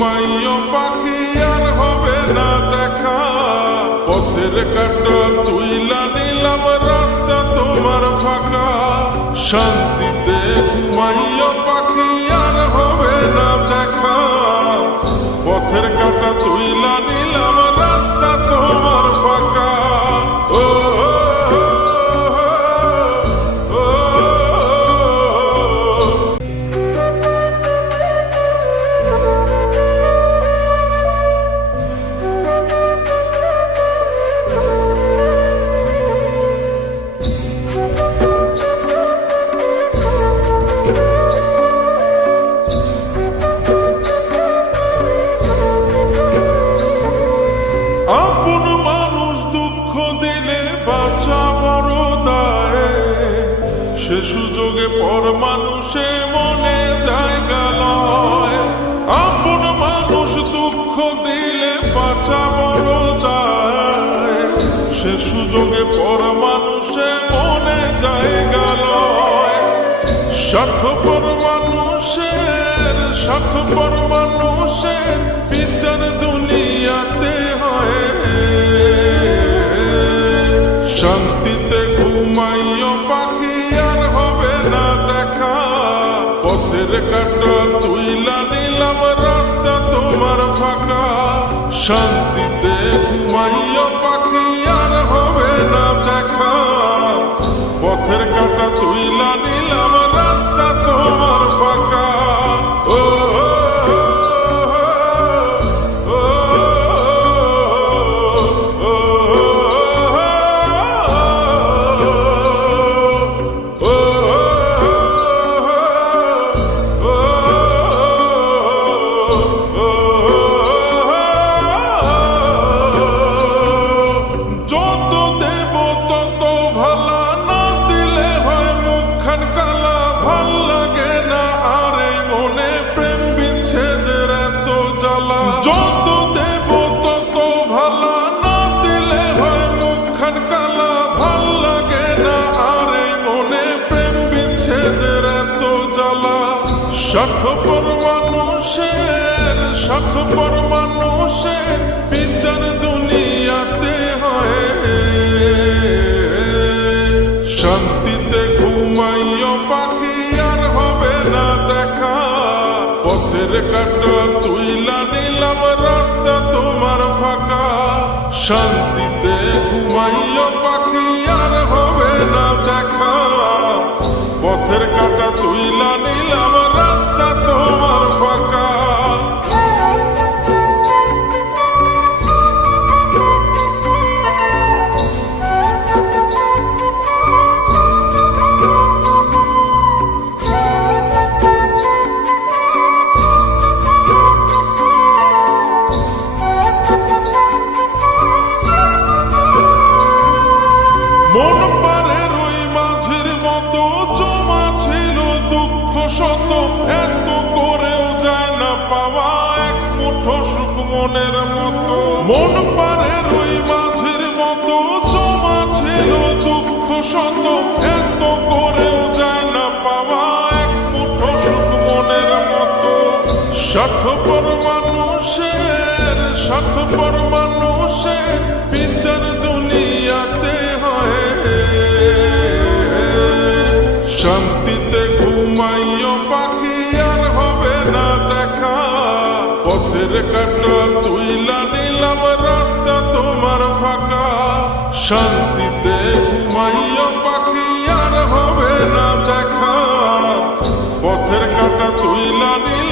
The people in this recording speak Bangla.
ঘুমাইও পাখি আর হবে না দেখা, পথের কাঁটা তুইলা নিলাম রাস্তা তোমার ফাঁকা। শান্তিতে ঘুমাইও পাখি আর হবে না দেখা, পথের কাঁটা তুইলা নিলাম রাস্তা তোমার ফাঁকা। আপন মানুষ দুঃখ দিলে বাঁচা বড় দায়, সে সুযোগে পর মানুষে মনে জায়গা লয়। আপন মানুষ দুঃখ দিলে বাঁচা বড় দায়, সে সুযোগে পর মানুষে মনে জায়গা লয়। স্বার্থপর মানুষের স্বার্থপর মানুষের বিচার দুনিয়াতে হয়। শান্তিতে ঘুমাইও পাখি আর হবে না দেখা, পথের কাঁটা তুইলা নিলাম রাস্তা তোমার ফাঁকা। শান্তিতে ঘুমাইও পাখি আর হবে না দেখা, পথের কাঁটা তুইলা নিলাম রাস্তা তোমার ফাঁকা। যত দেব তত ভালা, না দিলে হয় মুখখান কালা। ভাল লাগে না আর এই মনে প্রেম বিচ্ছেদের এত জ্বালা। যত দেব তত ভালা, না দিলে হয় মুখখান কালা। ভাল লাগে না আর এই মনে প্রেম বিচ্ছেদের এত জ্বালা। স্বার্থপর মানুষের স্বার্থপর মানুষের বিচার দুনিয়াতে হয়। শান্তিতে ঘুমাইও পাখি আর হবে না দেখা, পথের কাঁটা তুইলা নিলাম রাস্তা তোমার ফাঁকা। শান্তিতে ঘুমাইও পাখি আর হবে না দেখা, পথের কাঁটা তুইলা নিলাম রাস্তা তোমার ফাঁকা। মন পারের ওই মাঝির মতো জমা ছিল দুঃখ শত, এত করেও যায় না পাওয়া এক মুঠো সুখ মনের মতো। মন পারের ওই মাঝির মতো জমা ছিল দুঃখ শত, এত করেও যায় না পাওয়া এক মুঠো সুখ মনের মতো। স্বার্থপর মানুষের স্বার্থপর মানুষের বিচার দুনিয়াতে হয়। শান্তিতে ঘুমাইও পাখি আর হবে না দেখা, পথের কাঁটা তুইলা নিলাম রাস্তা তোমার ফাঁকা। শান্তিতে ঘুমাইও পাখি আর হবে না দেখা, পথের কাঁটা তুইলা